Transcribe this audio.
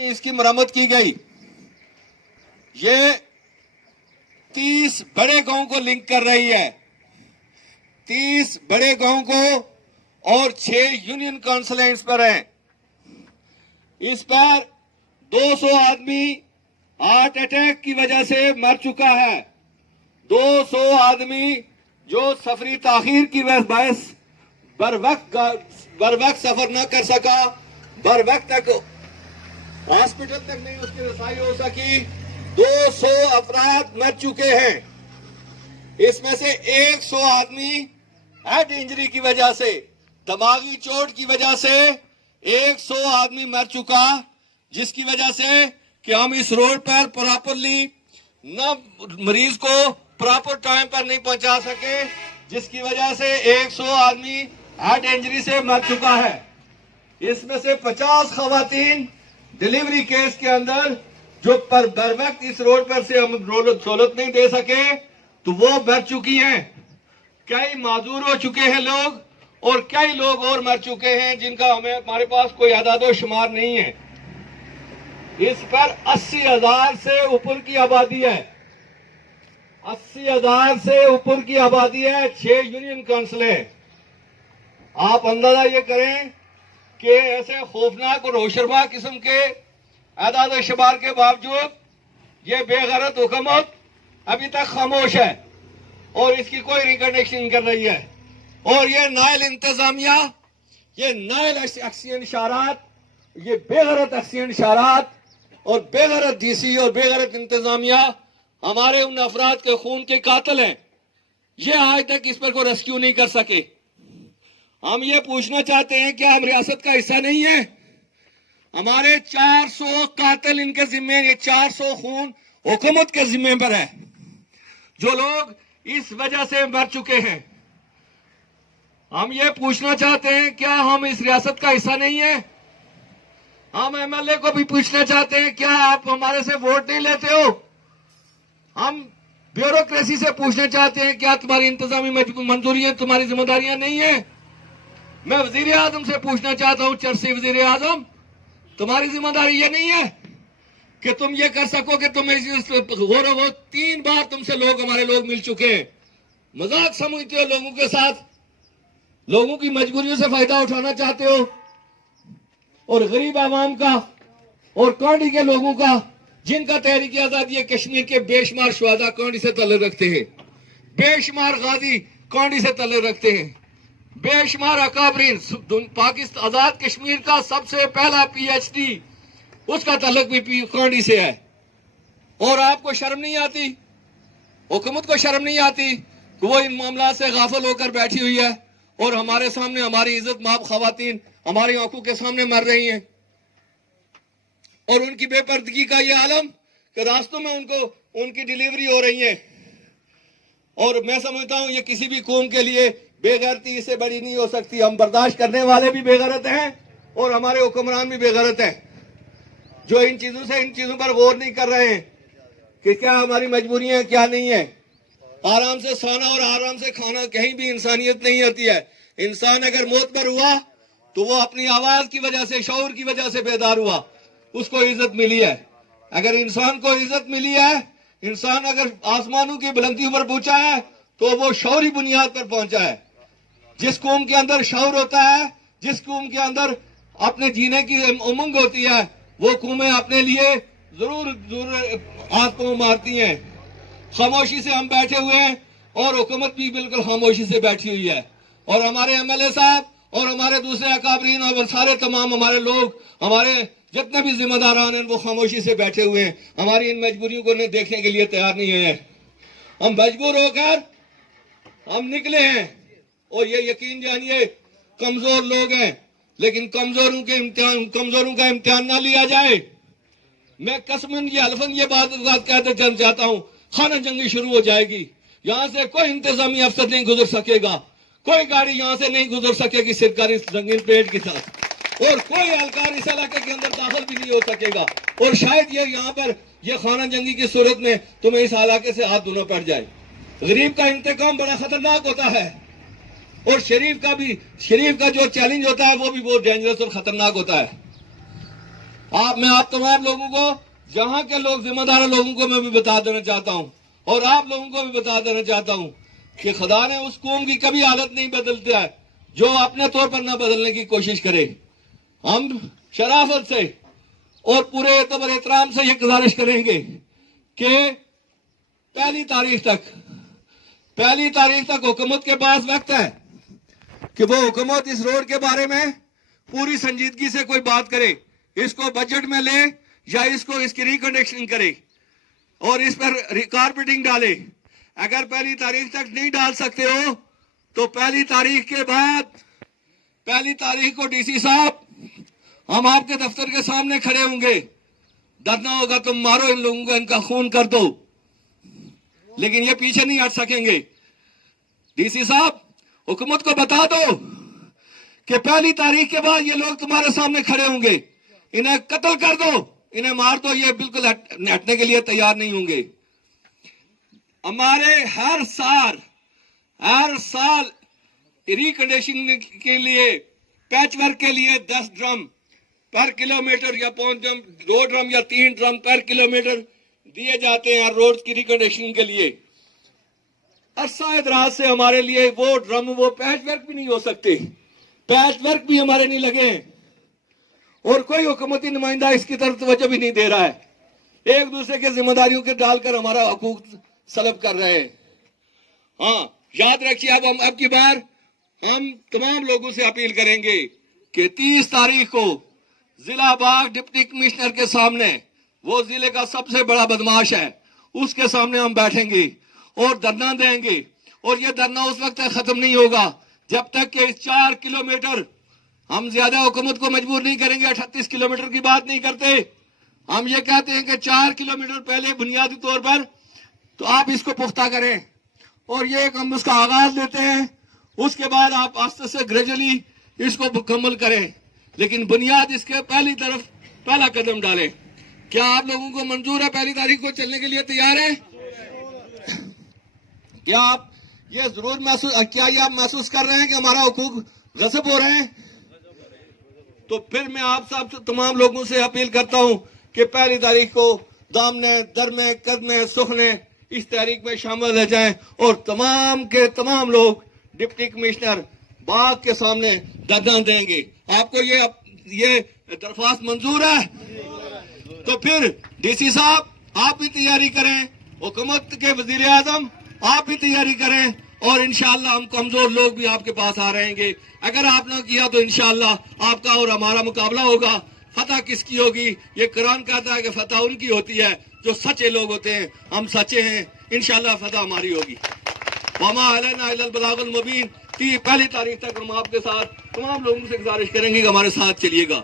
इसकी मरम्मत की गई। ये 30 बड़े गांव को लिंक कर रही है, 30 बड़े गांव को, और 6 यूनियन काउंसिल इस पर हैं। इस पर 200 आदमी हार्ट अटैक की वजह से मर चुका है। 200 आदमी जो सफरी ताखीर की बायस बर वक्त सफर न कर सका, बर वक्त तक हॉस्पिटल तक नहीं उसकी रसाई हो सकी। 200 अफराद मर चुके हैं। इसमें से 100 आदमी हेड इंजरी की वजह से, दिमागी चोट की वजह से 100 आदमी मर चुका, जिसकी वजह से कि हम इस रोड पर प्रॉपरली न मरीज को प्रॉपर टाइम पर नहीं पहुंचा सके, जिसकी वजह से 100 आदमी हार्ट इंजरी से मर चुका है। इसमें से 50 खवातीन डिलीवरी केस के अंदर जो पर बर वक्त इस रोड पर से हम सहूलत नहीं दे सके, तो वो मर चुकी हैं। कई माजूर हो चुके हैं लोग, और कई लोग और मर चुके हैं जिनका हमारे पास कोई आदादो शुमार नहीं है। इस पर 80,000 से ऊपर की आबादी है, 80,000 से ऊपर की आबादी है, 6 यूनियन काउंसिल है। आप अंदाजा ये करें कि ऐसे खौफनाक और होशरुबा किस्म के आदाद शुमार के बावजूद ये बेगैरत हुकूमत अभी तक खामोश है और इसकी कोई रिकॉग्निशन कर रही है। और ये नायल इंतजामिया, ये नायल अक्सियन इशारात, ये बेगैरत अक्सियन इशारात और बेगैरत डीसी और बेगैरत इंतजामिया हमारे उन अफराद के खून के कातिल हैं। ये आज तक इस पर कोई रेस्क्यू नहीं कर सके। हम ये पूछना चाहते हैं, क्या हम रियासत का हिस्सा नहीं है? हमारे 400 कातिल इनके जिम्मे, ये 400 खून हुकूमत के जिम्मे पर है, जो लोग इस वजह से मर चुके हैं। हम ये पूछना चाहते हैं, क्या हम इस रियासत का हिस्सा नहीं है? हम एमएलए को भी पूछना चाहते हैं, क्या आप हमारे से वोट नहीं लेते हो? हम ब्यूरोक्रेसी से पूछना चाहते हैं, क्या तुम्हारी इंतजामी मंजूरियां, तुम्हारी जिम्मेदारियां नहीं है? मैं वजीर आजम से पूछना चाहता हूं, चर्ची वजीर आजम, तुम्हारी जिम्मेदारी ये नहीं है कि तुम ये कर सको कि तुम वो 3 बार तुमसे लोग, हमारे लोग मिल चुके हैं, मजाक समझते हो लोगों के साथ, लोगों की मजबूरियों से फायदा उठाना चाहते हो, और गरीब आवाम का और कौंडी के लोगों का, जिनका तहरीक आजादी कश्मीर के बेशुमार शुहदा कौंडी से ताल्लुक रखते हैं, बेशुमार गाजी कौंडी से ताल्लुक रखते हैं, बेशुमार अकाबरीन, पाकिस्तान आजाद कश्मीर का सबसे पहला PhD उसका ताल्लुक भी कौंडी से है। और आपको शर्म नहीं आती, हुकूमत को शर्म नहीं आती कि वो इन मामला से गाफिल होकर बैठी हुई है और हमारे सामने हमारी इज्जत माब खवातीन हमारी आंखों के सामने मर रही हैं, और उनकी बेपर्दगी का ये आलम कि रास्तों में उनकी डिलीवरी हो रही है। और मैं समझता हूं ये किसी भी कौम के लिए बेगैरती इससे बड़ी नहीं हो सकती। हम बर्दाश्त करने वाले भी बेगैरत हैं और हमारे हुक्मरान भी बेगैरत हैं, जो इन चीजों पर गौर नहीं कर रहे हैं कि क्या हमारी मजबूरियां क्या नहीं है। आराम से सोना और आराम से खाना, कहीं भी इंसानियत नहीं होती है। इंसान अगर मौत पर हुआ तो वो अपनी आवाज की वजह से, शऊर की वजह से बेदार हुआ, उसको इज्जत मिली है। अगर इंसान को इज्जत मिली है, इंसान अगर आसमानों की बुलंदियों पर पहुंचा है, तो वो शौरी बुनियाद पर पहुंचा है। जिस कौम के अंदर शौर होता है, जिस कौम के अंदर अपने जीने की उमंग होती है, वो कौमें अपने लिए जरूर हाथ पांव मारती हैं। खामोशी से हम बैठे हुए हैं और हुकूमत भी बिल्कुल खामोशी से बैठी हुई है, और हमारे एमएलए साहब और हमारे दूसरे अकाबरीन और सारे तमाम हमारे लोग, हमारे जितने भी जिम्मेदारान हैं, वो खामोशी से बैठे हुए हैं, हमारी इन मजबूरियों को देखने के लिए तैयार नहीं है। हम मजबूर होकर हम निकले हैं, और ये यकीन जानिए कमजोर लोग हैं, लेकिन कमजोरों का इम्तिहान ना लिया जाए। मैं कसमन ये हल्फन ये बात कहते चल जाता हूं, खाना जंगी शुरू हो जाएगी। यहां से कोई इंतजामी अफसर नहीं गुजर सकेगा, कोई गाड़ी यहां से नहीं गुजर सकेगी सरकारी रंगीन पेड़ के साथ, और कोई एहलकार इस इलाके के अंदर दाखिल भी नहीं हो सकेगा। और शायद ये यहाँ पर ये खाना जंगी की सूरत में तुम्हें इस इलाके से हाथ धोना पड़ जाए। गरीब का इंतकाम बड़ा खतरनाक होता है, और शरीफ का जो चैलेंज होता है वो भी बहुत डेंजरस और खतरनाक होता है। मैं आप तमाम लोगों को, जहां के लोग जिम्मेदार लोगों को मैं भी बता देना चाहता हूं और आप लोगों को भी बता देना चाहता हूं कि खुदा ने उस कौम की कभी हालत नहीं बदलता है जो अपने तौर पर ना बदलने की कोशिश करे। हम शराफत से और पूरे एतबार एहतराम से ये गुजारिश करेंगे कि पहली तारीख तक हुकूमत के पास वक्त है कि वो हुकूमत इस रोड के बारे में पूरी संजीदगी से कोई बात करे, इसको बजट में ले या इसको इसकी रिकंडीशनिंग करे और इस पर कारपेटिंग डाले। अगर पहली तारीख तक नहीं डाल सकते हो तो पहली तारीख के बाद, पहली तारीख को डीसी साहब हम आपके दफ्तर के सामने खड़े होंगे। डरना होगा तुम मारो इन लोगों को, इनका खून कर दो, लेकिन ये पीछे नहीं हट सकेंगे। डीसी साहब हुकूमत को बता दो कि पहली तारीख के बाद ये लोग तुम्हारे सामने खड़े होंगे, इन्हें कत्ल कर दो, इन्हें मार दो, ये बिल्कुल हटने के लिए तैयार नहीं होंगे। हमारे हर साल रिकंडीशनिंग के लिए, पैच वर्क के लिए 10 ड्रम पर किलोमीटर या 5 ड्रम, 2 ड्रम या 3 ड्रम पर किलोमीटर दिए जाते हैं रोड की रिकंडीशनिंग के लिए। अरसा दराज से हमारे लिए वो ड्रम, वो पैच वर्क भी नहीं हो सकते, पैच वर्क भी हमारे नहीं लगे और कोई हुकूमती नुमाइंदा इसकी तरफ तवज्जो भी नहीं दे रहा है। एक दूसरे के जिम्मेदारियों के डालकर हमारा हकूक सलब कर रहे हैं। हाँ, याद रखिए, अब की बार हम तमाम लोगों से अपील करेंगे कि 30 तारीख को जिला बाग डिप्टी कमिश्नर के सामने, वो जिले का सबसे बड़ा बदमाश है, उसके सामने हम बैठेंगे और धरना देंगे। और ये धरना उस वक्त तक खत्म नहीं होगा जब तक कि 4 किलोमीटर, हम ज्यादा हुकूमत को मजबूर नहीं करेंगे, 38 किलोमीटर की बात नहीं करते। हम ये कहते हैं कि 4 किलोमीटर पहले बुनियादी तौर पर तो आप इसको पुख्ता करें और ये हम उसका आगाज लेते हैं, उसके बाद आप आस्ते से ग्रेजुअली इसको मुकम्मल करें, लेकिन बुनियाद इसके पहला कदम डालें। क्या आप लोगों को मंजूर है पहली तारीख को चलने के लिए तैयार है? क्या आप ये जरूर महसूस कर रहे हैं कि हमारा हुकूक गस्ब हो रहे हैं? तो फिर मैं आप सब तमाम लोगों से अपील करता हूं कि पहली तारीख को दामने दरमे कदमे सुखने इस तहरीक में शामिल हो जाएं और तमाम के तमाम लोग डिप्टी कमिश्नर बाग के सामने धरना देंगे। आपको ये दरख्वास्त मंजूर है? तो फिर डीसी साहब आप भी तैयारी करें, हुकूमत के वजीर आजम आप भी तैयारी करें और इंशाअल्लाह हम कमजोर लोग भी आपके पास आ रहेंगे। अगर आपने किया तो इंशाअल्लाह आपका और हमारा मुकाबला होगा। फतह किसकी होगी? ये कुरान कहता है कि फतह उनकी होती है जो सच्चे लोग होते हैं। हम सच्चे हैं, इंशाअल्लाह फतह हमारी होगी। वमा अलैना इल्लल बलागुल मुबीन। पहली तारीख तक हम आपके साथ तमाम लोगों से गुजारिश करेंगे कि हमारे साथ चलिएगा।